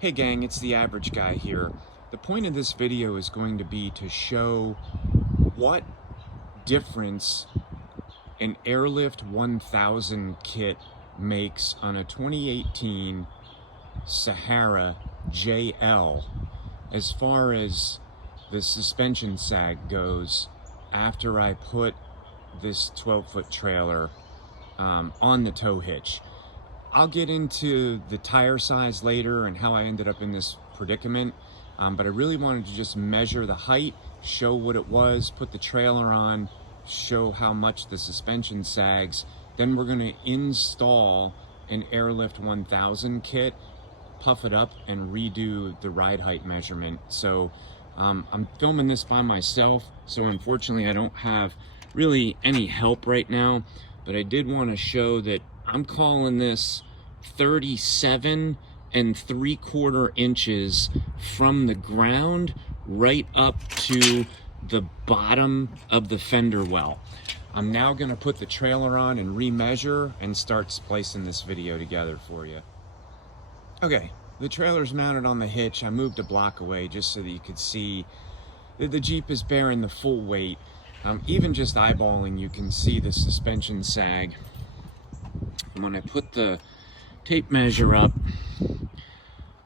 Hey gang, it's the average guy here. The point of this video is going to be to show what difference an AirLift 1000 kit makes on a 2018 Sahara JL as far as the suspension sag goes after I put this 12-foot trailer on the tow hitch. I'll get into the tire size later and how I ended up in this predicament, but I really wanted to just measure the height, show what it was, put the trailer on, show how much the suspension sags. Then we're going to install an AirLift 1000 kit, puff it up, and redo the ride height measurement. So I'm filming this by myself, so unfortunately I don't have really any help right now, but I did want to show that I'm calling this 37 3/4 inches from the ground right up to the bottom of the fender well. I'm now going to put the trailer on and remeasure and start splicing this video together for you. Okay, the trailer's mounted on the hitch. I moved a block away just so that you could see that the Jeep is bearing the full weight. Even just eyeballing, you can see the suspension sag. And when I put the tape measure up,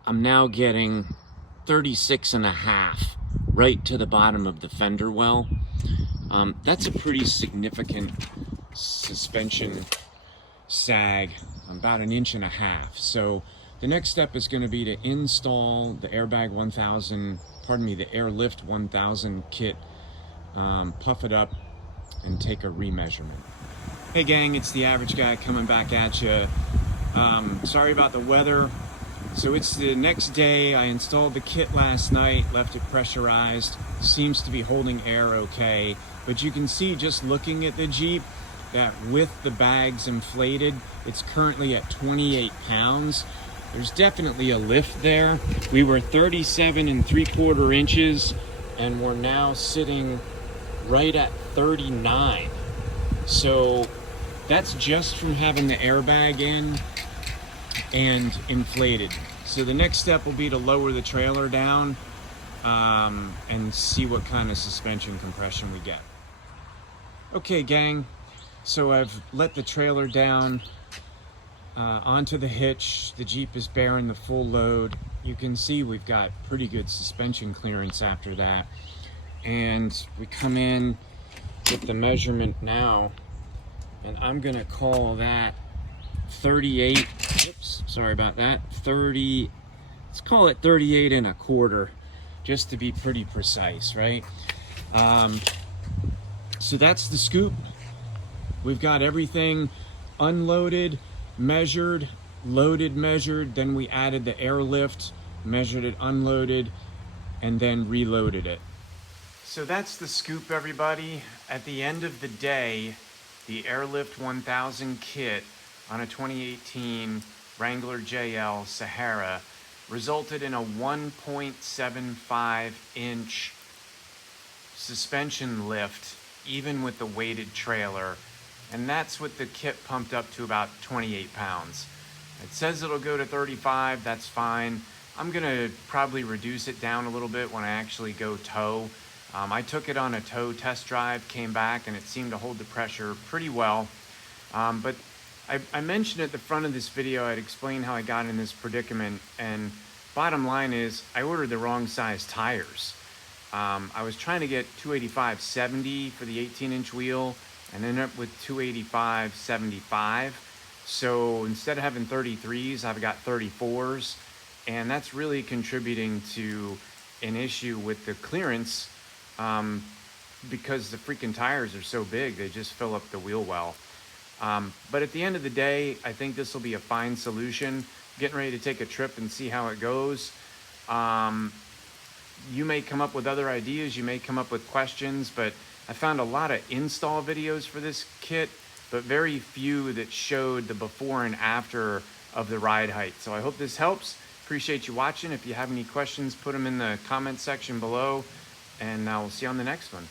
I'm now getting 36.5 right to the bottom of the fender well. That's a pretty significant suspension sag, about 1.5 inches. So the next step is going to be to install the Airbag 1000, the AirLift 1000 kit, puff it up, and take a remeasurement. Hey gang, it's the average guy coming back at you. Sorry about the weather. So it's the next day. I installed the kit last night, left it pressurized. Seems to be holding air okay. But you can see just looking at the Jeep that with the bags inflated, it's currently at 28 pounds. There's definitely a lift there. We were 37 3/4 inches and we're now sitting right at 39. So that's just from having the airbag in and inflated. So the next step will be to lower the trailer down and see what kind of suspension compression we get. Okay gang, so I've let the trailer down onto the hitch. The Jeep is bearing the full load. You can see we've got pretty good suspension clearance after that. And we come in with the measurement now, and I'm gonna call that 38, oops, sorry about that, 30, let's call it 38.25, just to be pretty precise, right? So that's the scoop. We've got everything unloaded, measured, loaded, measured, then we added the AirLift, measured it, unloaded, and then reloaded it. So that's the scoop, everybody. At the end of the day, the AirLift 1000 kit on a 2018 Wrangler JL Sahara resulted in a 1.75 inch suspension lift, even with the weighted trailer. And that's what the kit pumped up to about 28 pounds. It says it'll go to 35, that's fine. I'm gonna probably reduce it down a little bit when I actually go tow. I took it on a tow test drive, came back, and it seemed to hold the pressure pretty well. But I mentioned at the front of this video, I'd explain how I got in this predicament, and bottom line is I ordered the wrong size tires. I was trying to get 285/70 for the 18-inch wheel and ended up with 285/75. So instead of having 33s, I've got 34s, and that's really contributing to an issue with the clearance because the freaking tires are so big, they just fill up the wheel well. But at the end of the day, I think this will be a fine solution. Getting ready to take a trip and see how it goes. You may come up with other ideas, you may come up with questions, but I found a lot of install videos for this kit, but very few that showed the before and after of the ride height. So I hope this helps. Appreciate you watching. If you have any questions, put them in the comment section below, and I'll see you on the next one.